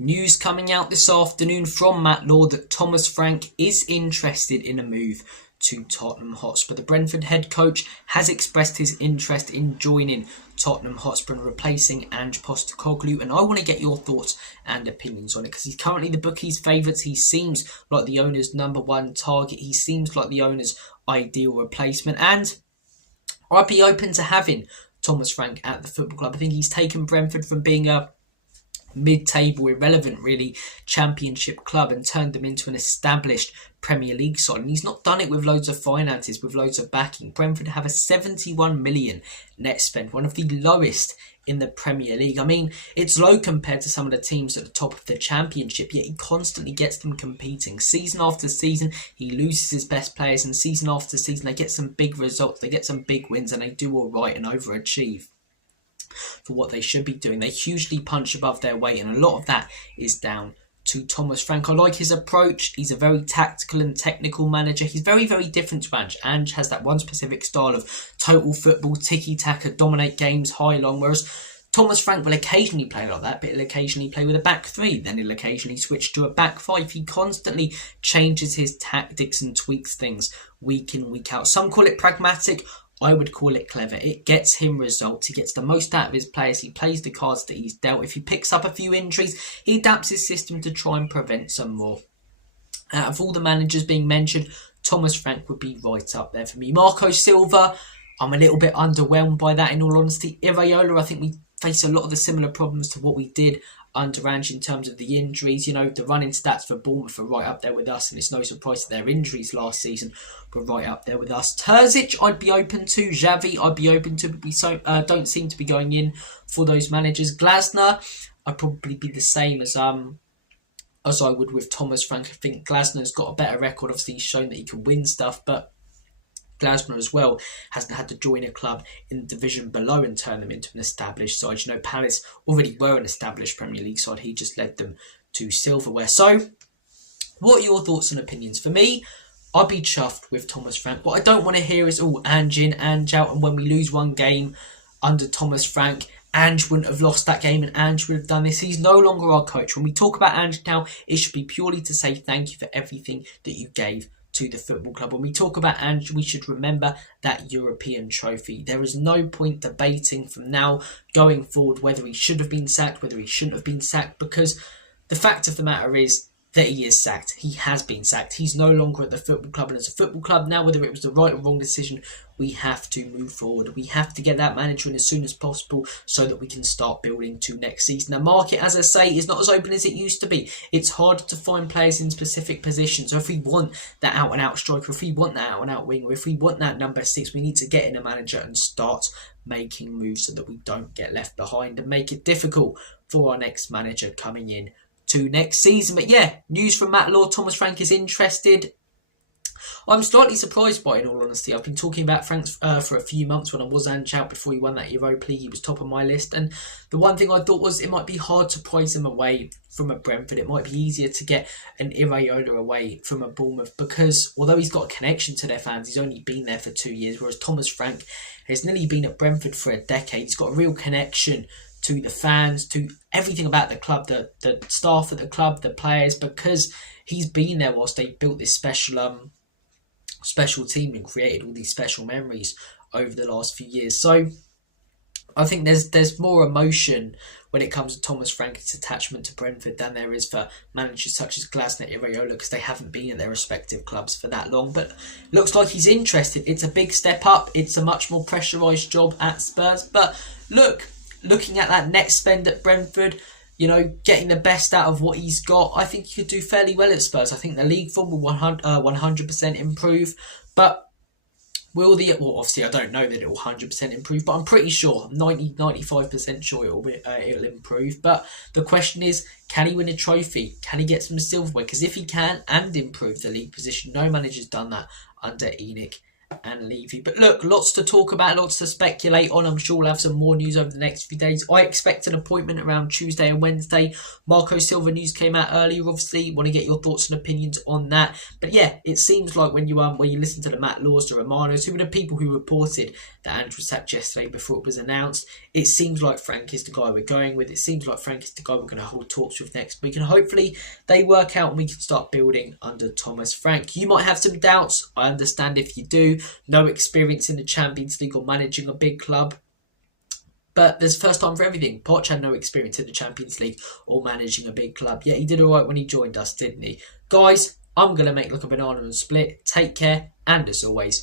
News coming out this afternoon from Matt Law that Thomas Frank is interested in a move to Tottenham Hotspur. The Brentford head coach has expressed his interest in joining Tottenham Hotspur and replacing Ange Postecoglou, and I want to get your thoughts and opinions on it because he's currently the bookies' favourites. He seems like the owner's number one target. He seems like the owner's ideal replacement, and I'd be open to having Thomas Frank at the football club. I think he's taken Brentford from being a mid-table, irrelevant really, championship club and turned them into an established Premier League side. And he's not done it with loads of finances, with loads of backing. Brentford have a 71 million net spend, one of the lowest in the Premier League. I mean, it's low compared to some of the teams at the top of the championship, yet he constantly gets them competing. Season after season, he loses his best players, and season after season, they get some big results, they get some big wins, and they do all right and overachieve for what they should be doing. They hugely punch above their weight, and a lot of that is down to Thomas Frank. I like his approach. He's a very tactical and technical manager. He's very, very different to Ange. Ange has that one specific style of total football, tiki-taka, dominate games, high-long, whereas Thomas Frank will occasionally play like that, but he'll occasionally play with a back three, then he'll occasionally switch to a back five. He constantly changes his tactics and tweaks things week in, week out. Some call it pragmatic, I would call it clever. It gets him results. He gets the most out of his players. He plays the cards that he's dealt. If he picks up a few injuries, he adapts his system to try and prevent some more. Out of all the managers being mentioned, Thomas Frank would be right up there for me. Marco Silva, I'm a little bit underwhelmed by that, in all honesty. Iraola, I think we face a lot of the similar problems to what we did under Ange in terms of the injuries. You know, the running stats for Bournemouth are right up there with us, and it's no surprise that their injuries last season were right up there with us. Terzic, I'd be open to. Xavi, I'd be open to, but we don't seem to be going in for those managers. Glasner, I'd probably be the same as I would with Thomas Frank. I think Glasner's got a better record. Obviously, he's shown that he can win stuff, but Glasner as well hasn't had to join a club in the division below and turn them into an established side. You know, Palace already were an established Premier League side. He just led them to silverware. So, what are your thoughts and opinions? For me, I'd be chuffed with Thomas Frank. What I don't want to hear is, Ange in, Ange out, and when we lose one game under Thomas Frank, Ange wouldn't have lost that game and Ange would have done this. He's no longer our coach. When we talk about Ange now, it should be purely to say thank you for everything that you gave to the football club. When we talk about Ange, we should remember that European trophy. There is no point debating from now going forward whether he should have been sacked, whether he shouldn't have been sacked, because the fact of the matter is that he is sacked. He has been sacked. He's no longer at the football club, and as a football club now, whether it was the right or wrong decision, we have to move forward. We have to get that manager in as soon as possible so that we can start building to next season. The market, as I say, is not as open as it used to be. It's hard to find players in specific positions. So if we want that out-and-out striker, if we want that out-and-out winger, if we want that number 6, we need to get in a manager and start making moves so that we don't get left behind and make it difficult for our next manager coming in to next season. But yeah, news from Matt Law, Thomas Frank is interested. I'm slightly surprised by it, in all honesty. I've been talking about Frank for a few months. When I was Ange out before he won that Europa League, he was top of my list, and the one thing I thought was it might be hard to prize him away from a Brentford. It might be easier to get an Iraola away from a Bournemouth, because although he's got a connection to their fans, he's only been there for 2 years, whereas Thomas Frank has nearly been at Brentford for a decade. He's got a real connection to the fans, to everything about the club, the staff at the club, the players, because he's been there whilst they built this special team and created all these special memories over the last few years. So I think there's more emotion when it comes to Thomas Frank's attachment to Brentford than there is for managers such as Glasner, Iraola, because they haven't been at their respective clubs for that long. But looks like he's interested. It's a big step up. It's a much more pressurised job at Spurs. But looking at that net spend at Brentford, you know, getting the best out of what he's got, I think he could do fairly well at Spurs. I think the league form will 100% improve, but obviously I don't know that it will 100% improve, but I'm pretty sure, 95% sure it'll improve. But the question is, can he win a trophy? Can he get some silverware? Because if he can and improve the league position, no manager's done that under ENIC and Levy. But look, lots to talk about, lots to speculate on. I'm sure we'll have some more news over the next few days. I expect an appointment around Tuesday and Wednesday. Marco Silva news came out earlier, obviously. Want to get your thoughts and opinions on that. But yeah, it seems like when you listen to the Matt Laws, the Romanos, who were the people who reported that Andrew was sacked yesterday before it was announced, it seems like Frank is the guy we're going with. It seems like Frank is the guy we're going to hold talks with next week. And hopefully they work out and we can start building under Thomas Frank. You might have some doubts. I understand if you do. No experience in the Champions League or managing a big club. But there's first time for everything. Poch had no experience in the Champions League or managing a big club. Yeah, he did all right when he joined us, didn't he? Guys, I'm going to make like a banana and split. Take care. And as always,